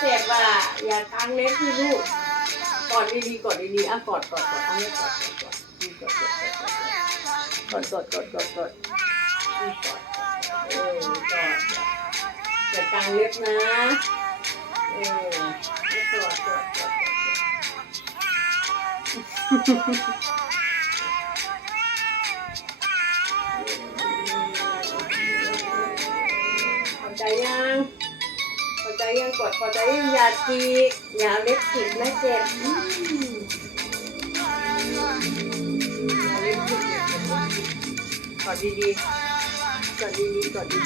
เจ็บอะอย่ากางเล็บที่ลูกกอดดีๆกอดดีๆอะกอดกอดกอดเอาเนี่ยกอดกอดกอดดีกอดกอดกอดกอดกอดกอดกอดกอดดีกอดเออกอดอย่ากางเล็บนะเออกอดกอดกอดพอด ยังกดพอใจยังอย่าจีอย่าเล็บจิกนะเจ็บอืมอย่าเล็บกอดดีๆกดดีๆกดดี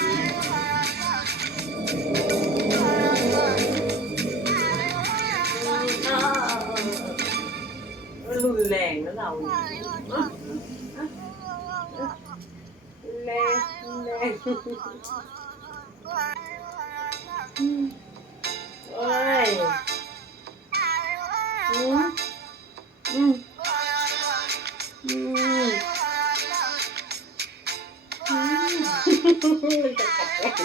ๆรุนแรงนะเราแรงแรง อืมอืมอืมอืมมันจะกัดแรง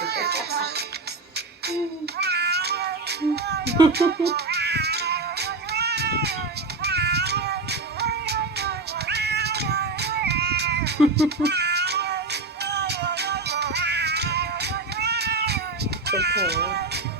อืมเป็นแผล